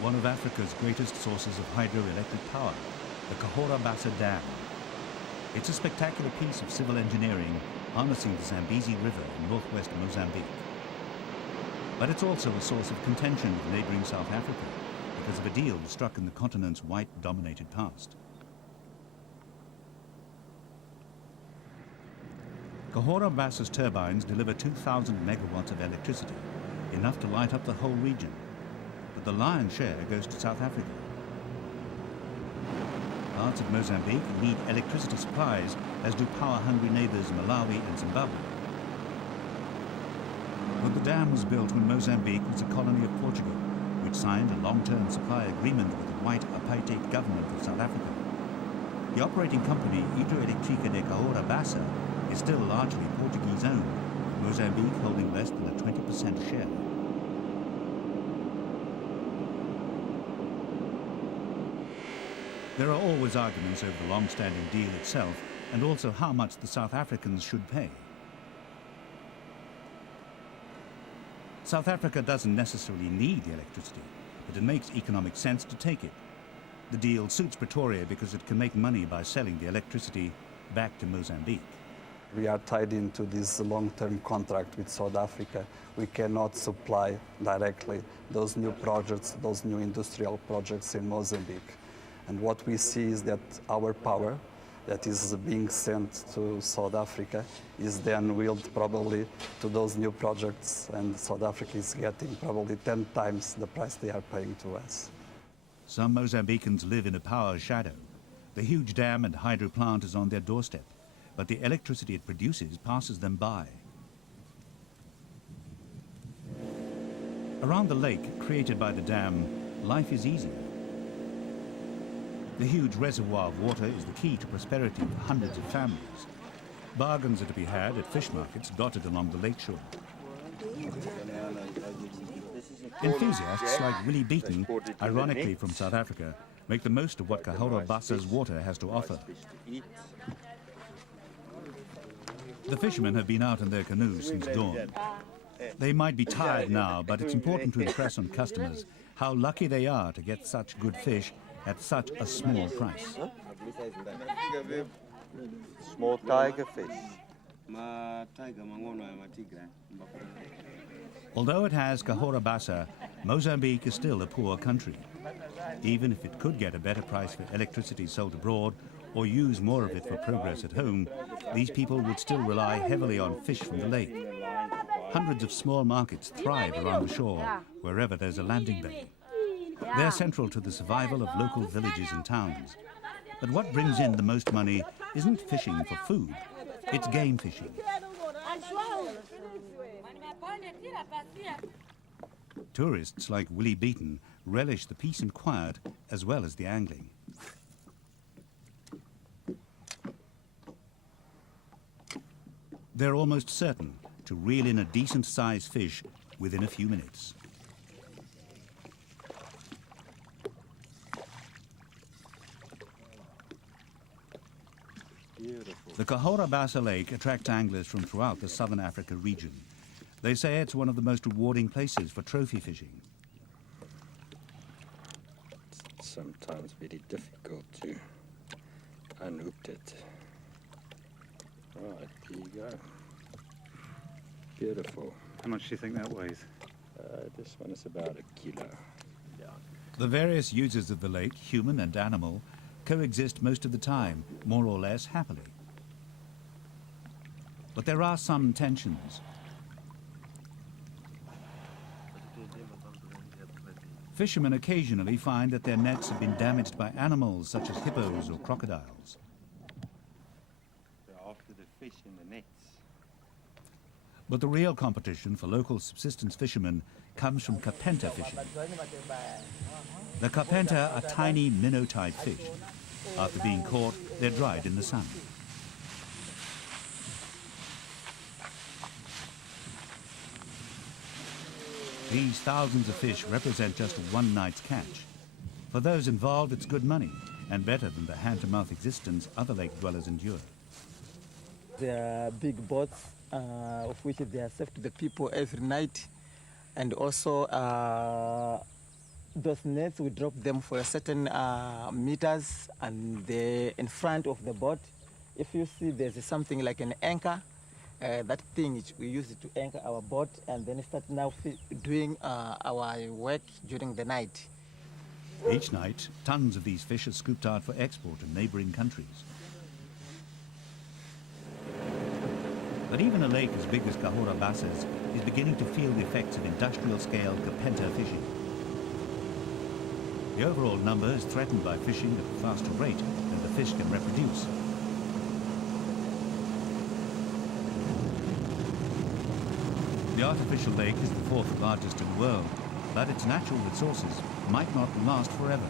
one of Africa's greatest sources of hydroelectric power, the Cahora Bassa Dam. It's a spectacular piece of civil engineering harnessing the Zambezi River in northwest Mozambique. But it's also a source of contention with neighboring South Africa because of a deal struck in the continent's white-dominated past. Cahora Bassa's turbines deliver 2,000 megawatts of electricity, enough to light up the whole region. But the lion's share goes to South Africa. Parts of Mozambique need electricity supplies, as do power-hungry neighbors Malawi and Zimbabwe. But the dam was built when Mozambique was a colony of Portugal, which signed a long-term supply agreement with the white apartheid government of South Africa. The operating company, Hidroelectrica de Cahora Bassa, is still largely Portuguese-owned, with Mozambique holding less than a 20% share. There are always arguments over the long-standing deal itself and also how much the South Africans should pay. South Africa doesn't necessarily need the electricity, but it makes economic sense to take it. The deal suits Pretoria because it can make money by selling the electricity back to Mozambique. We are tied into this long-term contract with South Africa. We cannot supply directly those new projects, those new industrial projects in Mozambique. And what we see is that our power that is being sent to South Africa is then wheeled probably to those new projects, and South Africa is getting probably 10 times the price they are paying to us. Some Mozambicans live in a power shadow. The huge dam and hydro plant is on their doorstep, but the electricity it produces passes them by. Around the lake created by the dam, life is easy. The huge reservoir of water is the key to prosperity for hundreds of families. Bargains are to be had at fish markets dotted along the lakeshore. Enthusiasts like Willie Beaton, ironically from South Africa, make the most of what Cahora Bassa's water has to offer. The fishermen have been out in their canoes since dawn. They might be tired now, but it's important to impress on customers how lucky they are to get such good fish at such a small price. Small tiger fish. Although it has Cahora Bassa, Mozambique is still a poor country. Even if it could get a better price for electricity sold abroad or use more of it for progress at home, these people would still rely heavily on fish from the lake. Hundreds of small markets thrive around the shore, wherever there's a landing bay. They're central to the survival of local villages and towns. But what brings in the most money isn't fishing for food, it's game fishing. Tourists like Willie Beaton relish the peace and quiet as well as the angling. They're almost certain to reel in a decent-sized fish within a few minutes. Beautiful. The Cahora Bassa Lake attracts anglers from throughout the Southern Africa region. They say it's one of the most rewarding places for trophy fishing. It's sometimes very difficult to unhook it. Right, there you go. Beautiful. How much do you think that weighs? This one is about a kilo. Yeah. The various users of the lake, human and animal, coexist most of the time, more or less happily. But there are some tensions. Fishermen occasionally find that their nets have been damaged by animals such as hippos or crocodiles. They're after the fish in the nets. But the real competition for local subsistence fishermen comes from capenta fishing. The capenta are tiny minnow-type fish. After being caught, they're dried in the sun. These thousands of fish represent just one night's catch. For those involved, it's good money, and better than the hand-to-mouth existence other lake dwellers endure. There are big boats, of which they are served to the people every night, and also Those nets, we drop them for a certain meters and in front of the boat. If you see there's something like an anchor, that thing, we use it to anchor our boat and then start now doing our work during the night. Each night, tons of these fish are scooped out for export to neighboring countries. But even a lake as big as Cahora Bassa's is beginning to feel the effects of industrial-scale capenta fishing. The overall number is threatened by fishing at a faster rate than the fish can reproduce. The artificial lake is the fourth largest in the world, but its natural resources might not last forever.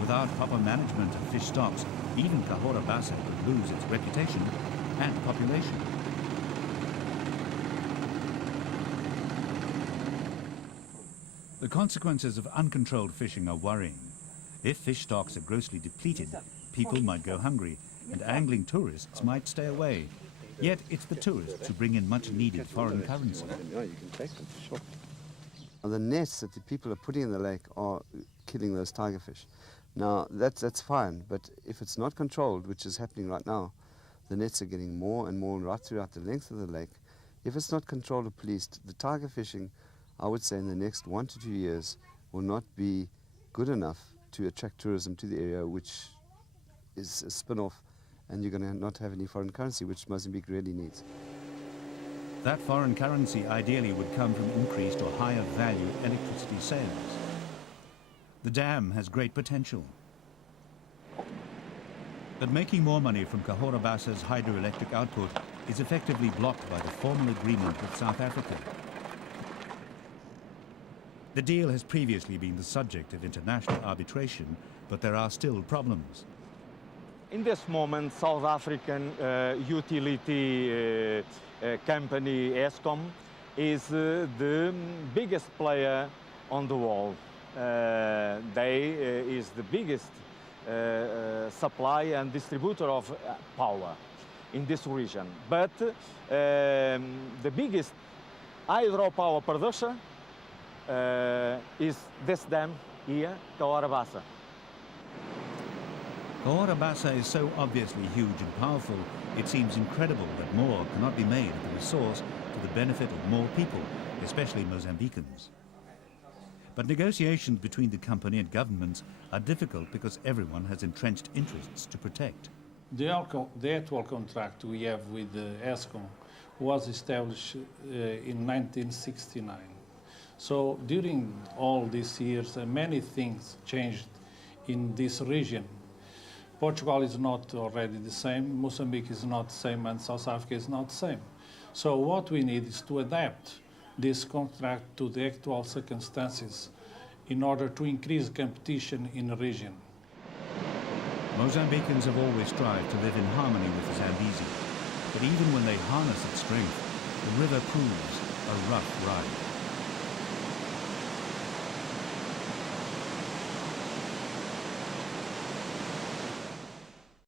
Without proper management of fish stocks, even Cahora Bassa could lose its reputation and population. The consequences of uncontrolled fishing are worrying. If fish stocks are grossly depleted, people might go hungry, and angling tourists might stay away. Yet it's the tourists who bring in much needed foreign currency. Yeah, you can take them, sure. The nets that the people are putting in the lake are killing those tiger fish. Now, that's fine, but if it's not controlled, which is happening right now, the nets are getting more and more right throughout the length of the lake. If it's not controlled or policed, the tiger fishing, I would say in the next 1 to 2 years, will not be good enough to attract tourism to the area, which is a spin-off, and you're going to not have any foreign currency, which Mozambique really needs. That foreign currency ideally would come from increased or higher value electricity sales. The dam has great potential. But making more money from Cahora Bassa's hydroelectric output is effectively blocked by the formal agreement with South Africa. The deal has previously been the subject of international arbitration, but there are still problems. In this moment, South African utility company Eskom is the biggest player on the world. They is the biggest supplier and distributor of power in this region. But the biggest hydropower producer is this dam here, Cahora Bassa. Cahora Bassa is so obviously huge and powerful, it seems incredible that more cannot be made of the resource to the benefit of more people, especially Mozambicans. But negotiations between the company and governments are difficult because everyone has entrenched interests to protect. The actual contract we have with Eskom was established in 1969. So during all these years, many things changed in this region. Portugal is not already the same, Mozambique is not the same, and South Africa is not the same. So what we need is to adapt this contract to the actual circumstances in order to increase competition in the region. Mozambicans have always strived to live in harmony with the Zambezi, but even when they harness its strength, the river proves a rough ride.